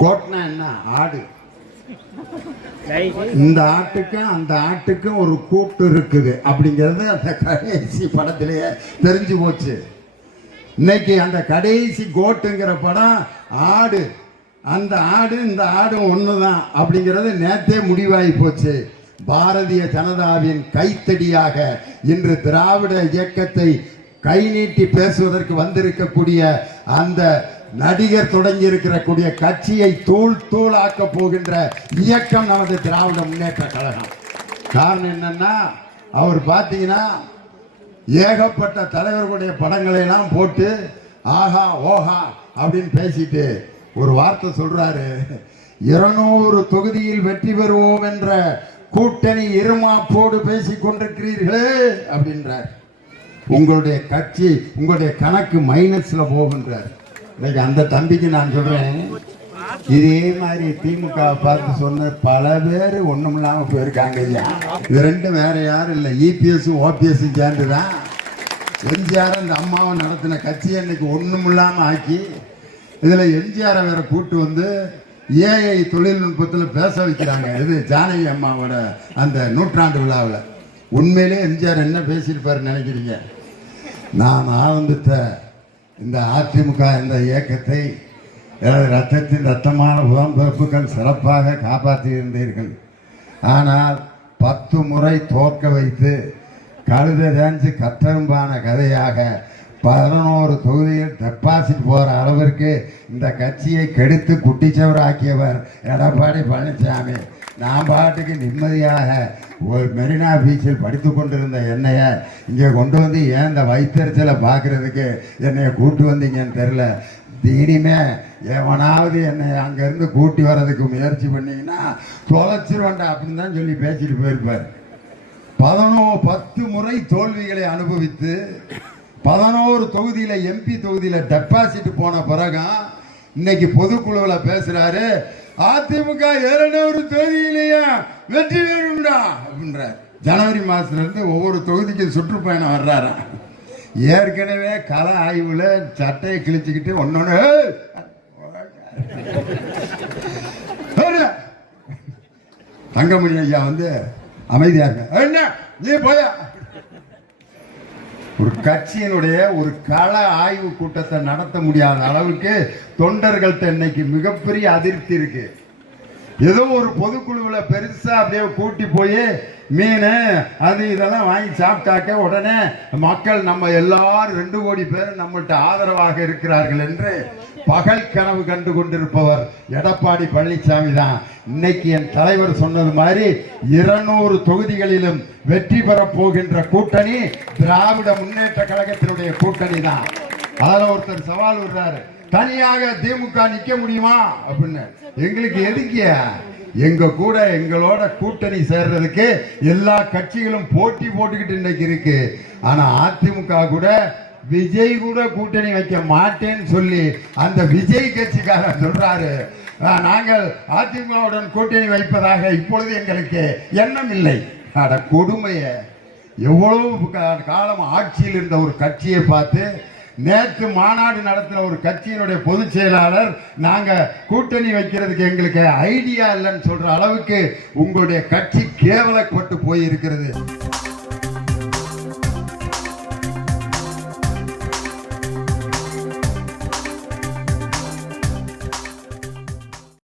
கோட்னா என்ன? ஆடு. இந்த ஆட்டுக்கும் அந்த ஆட்டுக்கும் ஒரு கூட்டு இருக்குது அப்படிங்கிறது அந்த கடைசி படத்திலேயே தெரிஞ்சு போச்சு. இன்னைக்கு அந்த கடைசி கோட்டுங்கிற படம் ஆடு, அந்த ஆடு இந்த ஆடு ஒண்ணுதான் அப்படிங்கிறது நேத்தே முடிவாகி போச்சு. பாரதிய ஜனதாவின் கைத்தடியாக இன்று திராவிட இயக்கத்தை கை நீட்டி பேசுவதற்கு வந்திருக்கக்கூடிய அந்த நடிகர் தொடங்கி இருக்கக்கூடிய கட்சியை தூள் தூளாக்க போகின்ற இயக்கம் நமது திராவிட முன்னேற்ற கழகம். காரணம் என்னன்னா, அவர் பார்த்தீங்கன்னா ஏகப்பட்ட தலைவர்களுடைய படங்களை எல்லாம் போட்டு ஆஹா ஓஹா அப்படின்னு பேசிட்டு ஒரு வார்த்தை சொல்றாரு, 200 தொகுதியில் வெற்றி பெறுவோம் என்ற கூட்டணி இருமாப்போடு பேசிக் கொண்டிருக்கிறீர்களே அப்படின்றார். உங்களுடைய கட்சி, உங்களுடைய கணக்கு மைனஸ்ல போகின்றார். இன்னைக்கு அந்த தம்பிக்கு நான் சொல்றேன், இதே மாதிரி திமுக பார்த்து சொன்ன பல பேர் ஒண்ணும் இல்லாம போயிருக்காங்க. இது ரெண்டும் வேற யாரும் இல்லை, இபிஎஸ் ஓபிஎஸ் சேர்ந்துதான் எம்ஜிஆர் இந்த அம்மாவை நடத்தின கட்சியை இன்னைக்கு ஒண்ணும் இல்லாம ஆக்கி இதுல எம்ஜிஆரை வேற கூட்டு வந்து ஏஐ தொழில்நுட்பத்தில் பேச வைக்கிறாங்க. இது ஜானகி அம்மாவோட அந்த நூற்றாண்டு விழாவில். உண்மையிலே எம்ஜிஆர் என்ன பேசியிருப்பாரு நினைக்கிறீங்க? நான் ஆரம்பித்த இந்த அதிமுக இந்த இயக்கத்தை ரத்தத்தின் ரத்தமான உடம்பிறப்புகள் சிறப்பாக காப்பாற்றி இருந்தீர்கள். ஆனால் 10 முறை தோற்க வைத்து கழுத தேஞ்சு கட்டரும்பான கதையாக 11 தொகுதியில் டெபாசிட் போற அளவிற்கு இந்த கட்சியை கெடுத்து குட்டிச்சவராக்கியவர் எடப்பாடி பழனிசாமி. நான் பாட்டுக்கு நிம்மதியாக ஒரு மெரினா பீச்சில் படித்து கொண்டிருந்த என்னைய இங்கே கொண்டு வந்து ஏன் இந்த வயிற்றுச்சலை பார்க்கறதுக்கு என்னைய கூட்டு வந்தீங்கன்னு தெரில. இனிமே எவனாவது என்னை அங்கேருந்து கூட்டி வர்றதுக்கு முயற்சி பண்ணீங்கன்னா தொலைச்சிருவேண்டா அப்படின்னு தான் சொல்லி பேசிட்டு போயிருப்பார். 10 முறை தோல்விகளை அனுபவித்து 11 தொகுதியில எம்பி தொகுதியில டெபாசிட் போன பிறகு இன்னைக்கு பொதுக்குழுவில் பேசுறாரு, அதிமுக 200 தொகுதியிலேயே வெற்றி பெறும்டா அப்படின்றார். ஜனவரி மாசத்துல இருந்து ஒவ்வொரு தொகுதிக்கும் சுற்றுப்பயணம் வர்றாரு. ஏற்கனவே கள ஆய்வுல சட்டையை கிழிச்சுக்கிட்டு ஒன்னொன்னு தங்கமணி ஐயா வந்து அமைதியா இருக்க, என்ன நீ போயா. ஒரு கட்சியினுடைய ஒரு கள ஆய்வு கூட்டத்தை நடத்த முடியாத அளவுக்கு தொண்டர்கள்ட்ட இன்னைக்கு மிகப்பெரிய அதிருப்தி இருக்கு. ஏதோ ஒரு பொதுக்குழுவில் பெருசா அப்படியே கூட்டி போய் மீன் அது இதெல்லாம் வாங்கி சாப்பிட்டாக்க உடனே மக்கள் நம்ம எல்லாரும் 2 கோடி பேர் நம்மள்ட்ட ஆதரவாக இருக்கிறார்கள் என்று பகல் கனவு கண்டு கொண்டிருப்பவர் எடப்பாடி பழனிசாமி தான். இன்னைக்கு என் தலைவர் சொன்னது மாதிரி 200 தொகுதிகளிலும் வெற்றி பெறப் போகின்ற கூட்டணி திராவிட முன்னேற்ற கழகத்தினுடைய கூட்டணி தான். அதில் ஒருத்தர் சவால் விடுறாரு, தனியாக திமுக நிக்க முடியுமா அப்படின்னு. எங்களுக்கு எதுக்கிய, எங்க கூட எங்களோட கூட்டணி சேர்றதுக்கு எல்லா கட்சிகளும் போட்டி போட்டுக்கிட்டு இன்னைக்கு இருக்கு. ஆனா அதிமுக கூட விஜய் கூட கூட்டணி வைக்க மாட்டேன்னு சொல்லி அந்த விஜய் கட்சிக்காரர் சொல்றாரு, நாங்கள் அதிமுகவுடன் கூட்டணி வைப்பதாக இப்பொழுது எங்களுக்கு எண்ணம் இல்லை. அட கொடுமைய, எவ்வளவு காலம் ஆட்சியில் இருந்த ஒரு கட்சியை பார்த்து நேற்று மாநாடு நடத்தின ஒரு கட்சியினுடைய பொதுச் செயலாளர் நாங்க கூட்டணி வைக்கிறதுக்கு எங்களுக்கு ஐடியா இல்லைன்னு சொல்ற அளவுக்கு உங்களுடைய கட்சி கேவலப்பட்டு போயிருக்கிறது.